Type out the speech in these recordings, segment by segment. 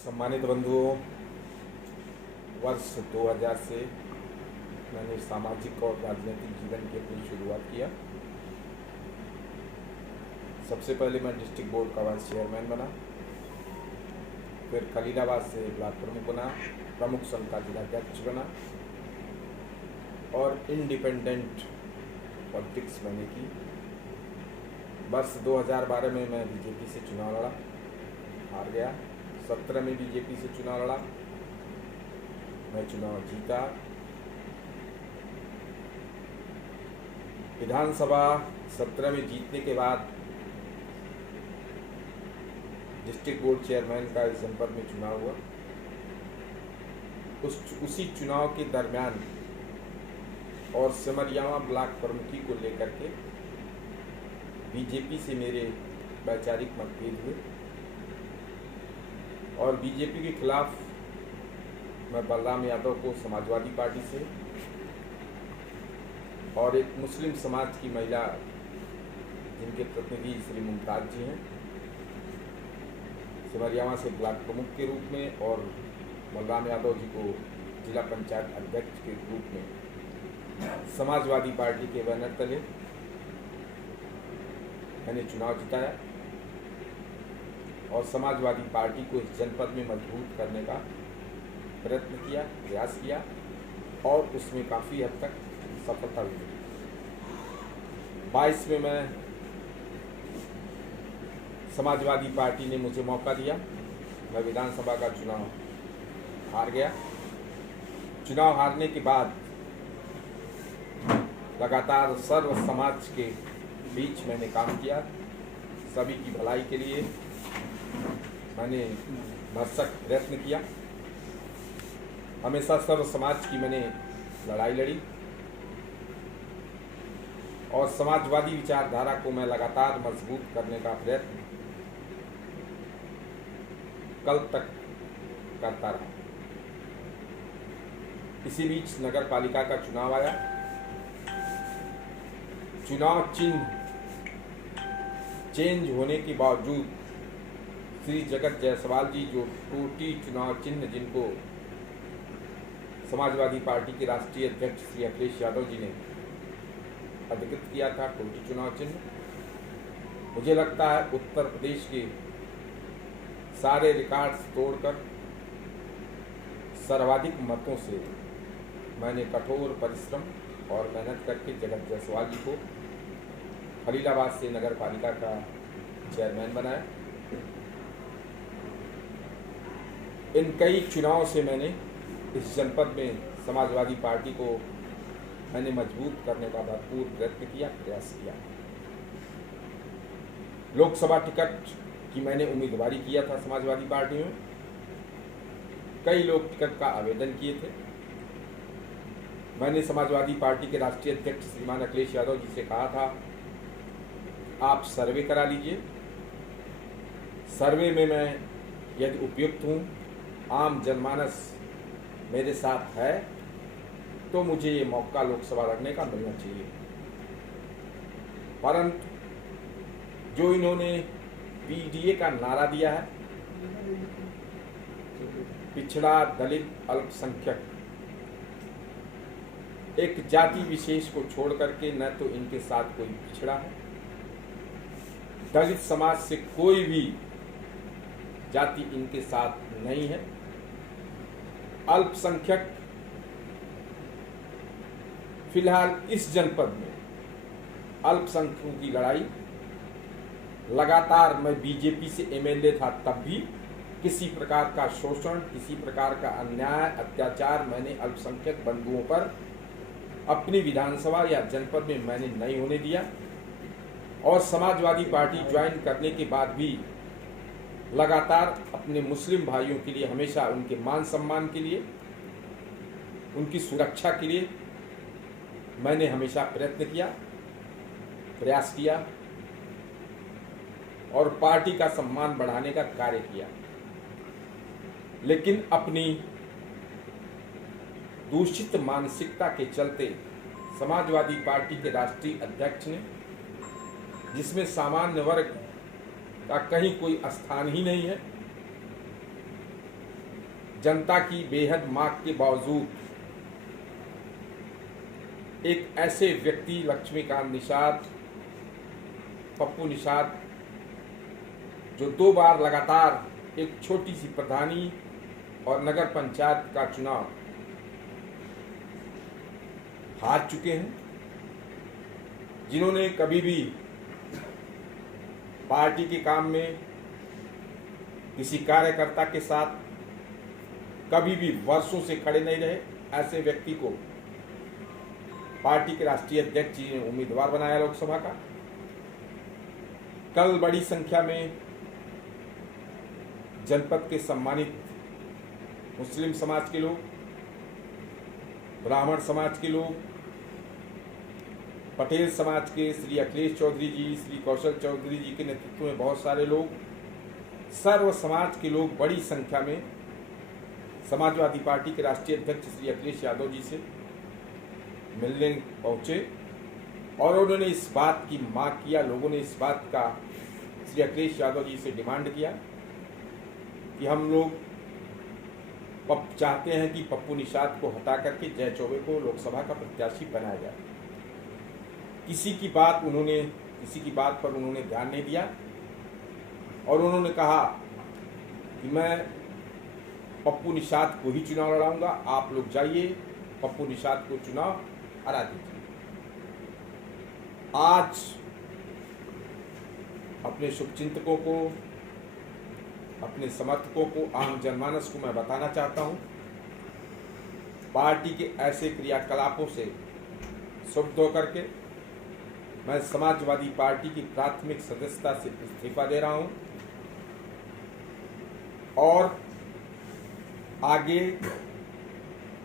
सम्मानित बंधुओं, वर्ष 2000 से मैंने सामाजिक और राजनीतिक जीवन की अपनी शुरुआत किया। सबसे पहले मैं डिस्ट्रिक्ट बोर्ड का वाइस चेयरमैन बना, फिर खलीलाबाद से ब्लॉक प्रमुख बना, प्रमुख संघ का जिलाध्यक्ष बना और इंडिपेंडेंट पॉलिटिक्स मैंने की। वर्ष 2012 में मैं बीजेपी से चुनाव लड़ा, हार गया। 17 में बीजेपी से चुनाव लड़ा, मैं चुनाव जीता। विधानसभा 17 में जीतने के बाद डिस्ट्रिक्ट बोर्ड चेयरमैन का इस जनपद में चुनाव हुआ। उसी चुनाव के दरमियान और सिमरियावा ब्लॉक प्रमुखी को लेकर के बीजेपी से मेरे वैचारिक मतभेद हुए और बीजेपी के खिलाफ मैं बलराम यादव को समाजवादी पार्टी से और एक मुस्लिम समाज की महिला जिनके प्रतिनिधि श्री मुमताज जी हैं, सिमरियावा से ब्लॉक प्रमुख के रूप में और बलराम यादव जी को जिला पंचायत अध्यक्ष के रूप में समाजवादी पार्टी के बैनर तले मैंने चुनाव जिताया और समाजवादी पार्टी को इस जनपद में मजबूत करने का प्रयत्न किया, प्रयास किया और उसमें काफ़ी हद तक सफलता हुई। 22 में मैं समाजवादी पार्टी ने मुझे मौका दिया, मैं विधानसभा का चुनाव हार गया। चुनाव हारने के बाद लगातार सर्व समाज के बीच मैंने काम किया, सभी की भलाई के लिए मैंने भरसक प्रयत्न किया। हमेशा सर्व समाज की मैंने लड़ाई लड़ी और समाजवादी विचारधारा को मैं लगातार मजबूत करने का प्रयत्न कल तक करता रहा। इसी बीच नगर पालिका का चुनाव आया। चुनाव चिन्ह चेंज होने के बावजूद श्री जगत जायसवाल जी, जो टोटी चुनाव चिन्ह जिनको समाजवादी पार्टी के राष्ट्रीय अध्यक्ष श्री अखिलेश यादव जी ने अधिकृत किया था, टोटी चुनाव चिन्ह, मुझे लगता है उत्तर प्रदेश के सारे रिकॉर्ड्स तोड़कर सर्वाधिक मतों से मैंने कठोर परिश्रम और मेहनत करके जगत जायसवाल जी को खलीलाबाद से नगर पालिका का चेयरमैन बनाया। इन कई चुनाव से मैंने इस जनपद में समाजवादी पार्टी को मैंने मजबूत करने का भरपूर प्रयत्न किया, प्रयास किया। लोकसभा टिकट की मैंने उम्मीदवारी किया था समाजवादी पार्टी में, कई लोग टिकट का आवेदन किए थे। मैंने समाजवादी पार्टी के राष्ट्रीय अध्यक्ष श्रीमान अखिलेश यादव जी से कहा था, आप सर्वे करा लीजिए, सर्वे में मैं यदि उपयुक्त हूँ, आम जनमानस मेरे साथ है, तो मुझे ये मौका लोकसभा लड़ने का मिलना चाहिए। परंतु जो इन्होंने पीडीए का नारा दिया है, पिछड़ा, दलित, अल्पसंख्यक, एक जाति विशेष को छोड़ करके न तो इनके साथ कोई पिछड़ा है, दलित समाज से कोई भी जाति इनके साथ नहीं है, अल्पसंख्यक फिलहाल इस जनपद में अल्पसंख्यकों की लड़ाई लगातार, मैं बीजेपी से एमएलए था तब भी किसी प्रकार का शोषण, किसी प्रकार का अन्याय, अत्याचार मैंने अल्पसंख्यक बंधुओं पर अपनी विधानसभा या जनपद में मैंने नहीं होने दिया और समाजवादी पार्टी ज्वाइन करने के बाद भी लगातार अपने मुस्लिम भाइयों के लिए, हमेशा उनके मान सम्मान के लिए, उनकी सुरक्षा के लिए मैंने हमेशा प्रयत्न किया, प्रयास किया और पार्टी का सम्मान बढ़ाने का कार्य किया। लेकिन अपनी दूषित मानसिकता के चलते समाजवादी पार्टी के राष्ट्रीय अध्यक्ष ने, जिसमें सामान्य वर्ग का कहीं कोई स्थान ही नहीं है, जनता की बेहद मांग के बावजूद एक ऐसे व्यक्ति लक्ष्मीकांत निषाद, पप्पू निषाद, जो 2 बार लगातार एक छोटी सी प्रधानी और नगर पंचायत का चुनाव हार चुके हैं, जिन्होंने कभी भी पार्टी के काम में किसी कार्यकर्ता के साथ कभी भी वर्षों से खड़े नहीं रहे, ऐसे व्यक्ति को पार्टी के राष्ट्रीय अध्यक्ष जी ने उम्मीदवार बनाया लोकसभा का। कल बड़ी संख्या में जनपद के सम्मानित मुस्लिम समाज के लोग, ब्राह्मण समाज के लोग, पटेल समाज के श्री अखिलेश चौधरी जी, श्री कौशल चौधरी जी के नेतृत्व में बहुत सारे लोग, सर्व समाज के लोग बड़ी संख्या में समाजवादी पार्टी के राष्ट्रीय अध्यक्ष श्री अखिलेश यादव जी से मिलने पहुंचे और उन्होंने इस बात की मांग किया, लोगों ने इस बात का श्री अखिलेश यादव जी से डिमांड किया कि हम लोग चाहते हैं कि पप्पू निषाद को हटा करके जय चौबे को लोकसभा का प्रत्याशी बनाया जाए। किसी की बात पर उन्होंने ध्यान नहीं दिया और उन्होंने कहा कि मैं पप्पू निषाद को ही चुनाव लड़ाऊंगा, आप लोग जाइए पप्पू निषाद को चुनाव हरा दीजिए। आज अपने शुभचिंतकों को, अपने समर्थकों को, आम जनमानस को मैं बताना चाहता हूं, पार्टी के ऐसे क्रियाकलापों से क्षुब्ध होकर के मैं समाजवादी पार्टी की प्राथमिक सदस्यता से इस्तीफा दे रहा हूं और आगे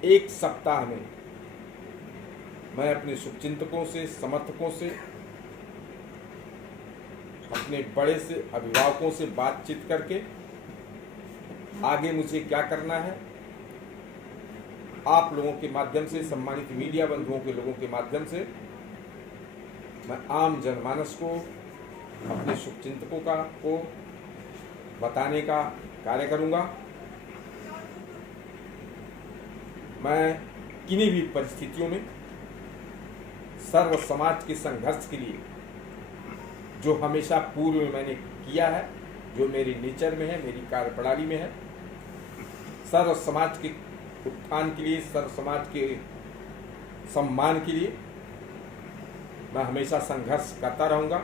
1 सप्ताह में मैं अपने शुभचिंतकों से, समर्थकों से, अपने बड़े से अभिभावकों से बातचीत करके आगे मुझे क्या करना है, आप लोगों के माध्यम से, सम्मानित मीडिया बंधुओं के लोगों के माध्यम से मैं आम जनमानस को, अपने शुभचिंतकों को बताने का कार्य करूंगा। मैं किन्हीं भी परिस्थितियों में सर्व समाज के संघर्ष के लिए, जो हमेशा पूर्व में मैंने किया है, जो मेरी नेचर में है, मेरी कार्यप्रणाली में है, सर्व समाज के उत्थान के लिए, सर्व समाज के सम्मान के लिए मैं हमेशा संघर्ष करता रहूंगा।